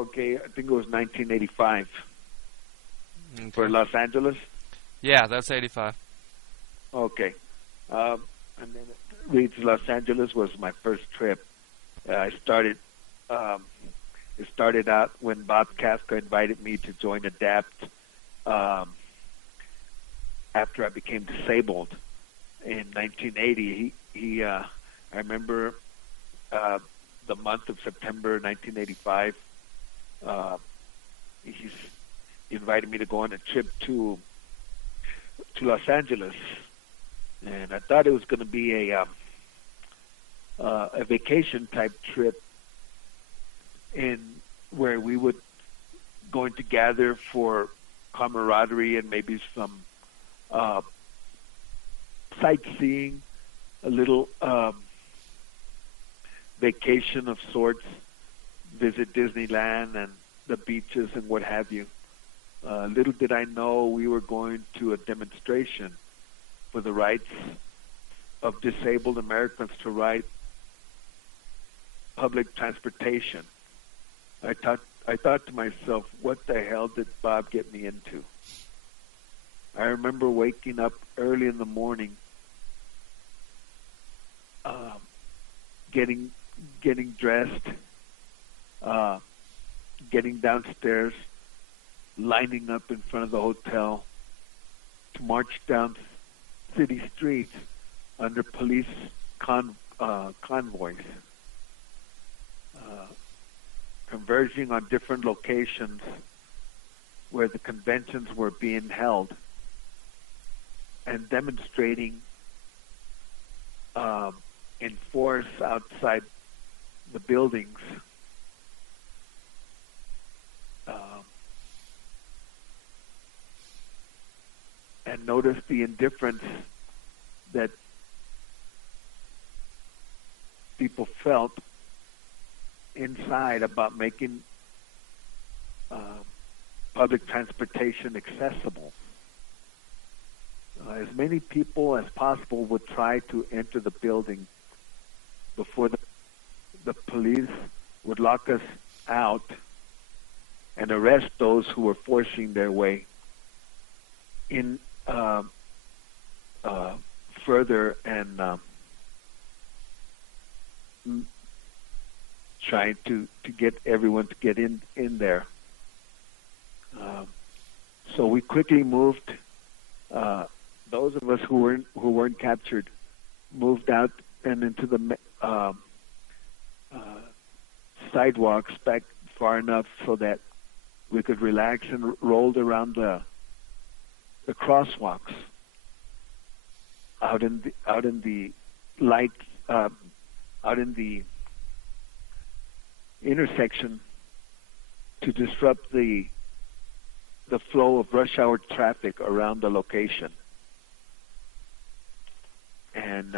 Okay, I think it was 1985 Okay. for Los Angeles. Yeah, that's 85. Okay. And then Reed's Los Angeles was my first trip. I started. It started out when Bob Casca invited me to join ADAPT after I became disabled in 1980. I remember the month of September 1985. He invited me to go on a trip to Los Angeles, and I thought it was going to be a vacation type trip, in where we would going to gather for camaraderie and maybe some sightseeing, a little vacation of sorts, visit Disneyland and the beaches and what have you. Little did I know we were going to a demonstration for the rights of disabled Americans to ride public transportation. I thought to myself, what the hell did Bob get me into? I remember waking up early in the morning, getting dressed, getting downstairs, lining up in front of the hotel to march down city streets under police convoys, converging on different locations where the conventions were being held, and demonstrating in force outside the buildings. And notice the indifference that people felt inside about making public transportation accessible. As many people as possible would try to enter the building before the police would lock us out and arrest those who were forcing their way in further and trying to get everyone to get in there. So we quickly moved. Those of us who weren't captured moved out and into the sidewalks back far enough so that we could relax, and rolled around the crosswalks out in the light, out in the intersection to disrupt the flow of rush hour traffic around the location. And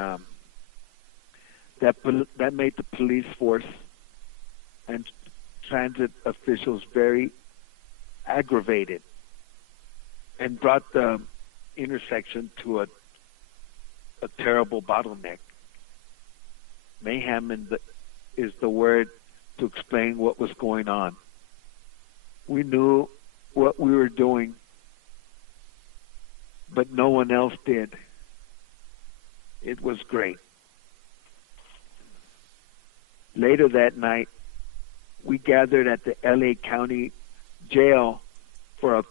that made the police force and transit officials very aggravated, and brought the intersection to a terrible bottleneck. Mayhem is the word to explain what was going on. We knew what we were doing, but no one else did. It was great. Later that night, we gathered at the LA County Jail for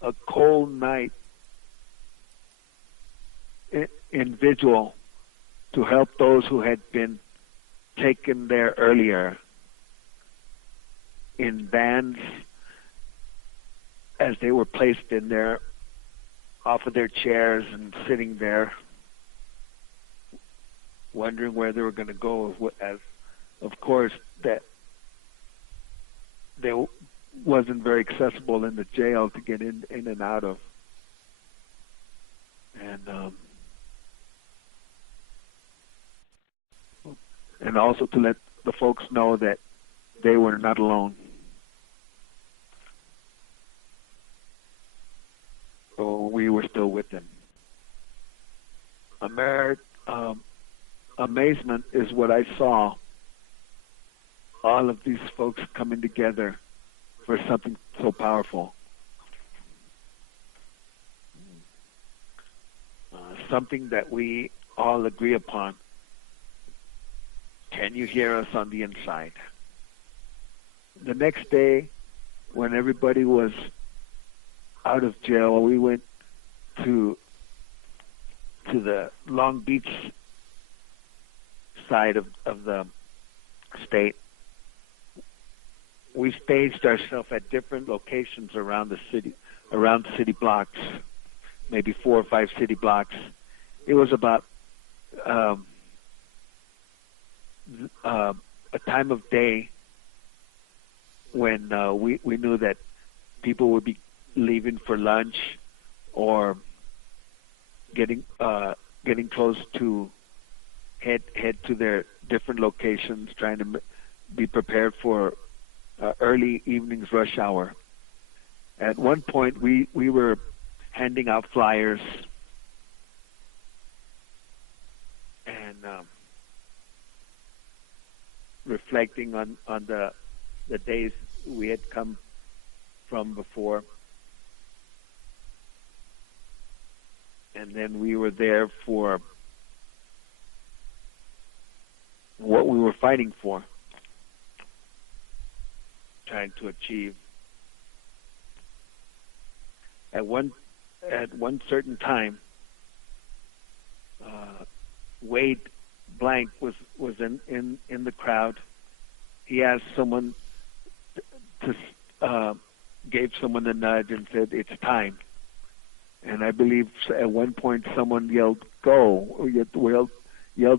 a cold night in vigil to help those who had been taken there earlier in vans as they were placed in there off of their chairs and sitting there wondering where they were going to go, as of course that they wasn't very accessible in the jail to get in and out of. And also to let the folks know that they were not alone. So we were still with them. Amazement is what I saw. All of these folks coming together for something so powerful. Something that we all agree upon. Can you hear us on the inside? The next day, when everybody was out of jail, we went to the Long Beach side of the state. We staged ourselves at different locations around the city, around city blocks, maybe 4 or 5 city blocks. It was about a time of day when we knew that people would be leaving for lunch or getting close to head to their different locations, trying to be prepared for early evening's rush hour. At one point, we were handing out flyers and reflecting on the days we had come from before. And then we were there for what we were fighting for, trying to achieve. At one certain time, Wade Blank was in the crowd. He asked someone to gave someone a nudge and said, "It's time." And I believe at one point someone yelled "go," or yelled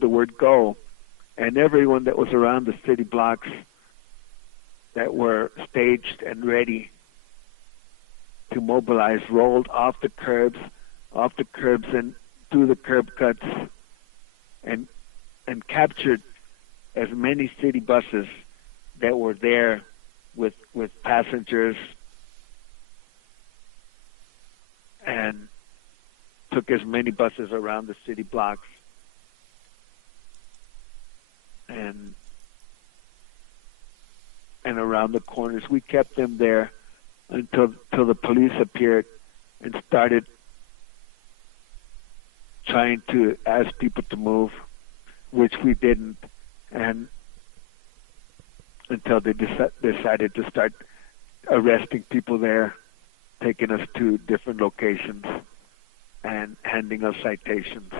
the word "go," and everyone that was around the city blocks that were staged and ready to mobilize rolled off the curbs and through the curb cuts and captured as many city buses that were there with passengers, and took as many buses around the city blocks and around the corners. We kept them there until the police appeared and started trying to ask people to move, which we didn't, and until they decided to start arresting people there, taking us to different locations and handing us citations.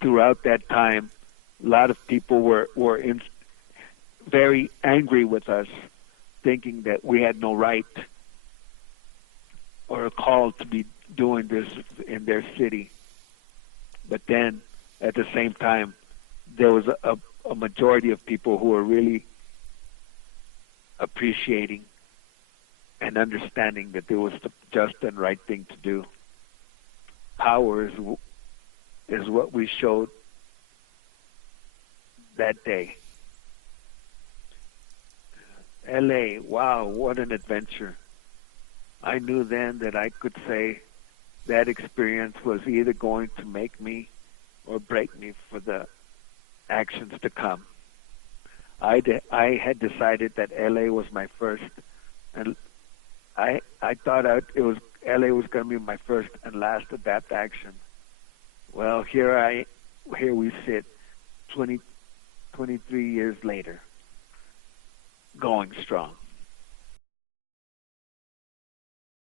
Throughout that time, a lot of people were very angry with us, thinking that we had no right or a call to be doing this in their city. But then, at the same time, there was a majority of people who were really appreciating and understanding that there was the just and right thing to do. Power is what we showed that day. LA, wow, what an adventure. I knew then that I could say that experience was either going to make me or break me for the actions to come. I had decided that LA was my first, and I thought LA was going to be my first and last adapt action. Well, here we sit, 23 years later, going strong.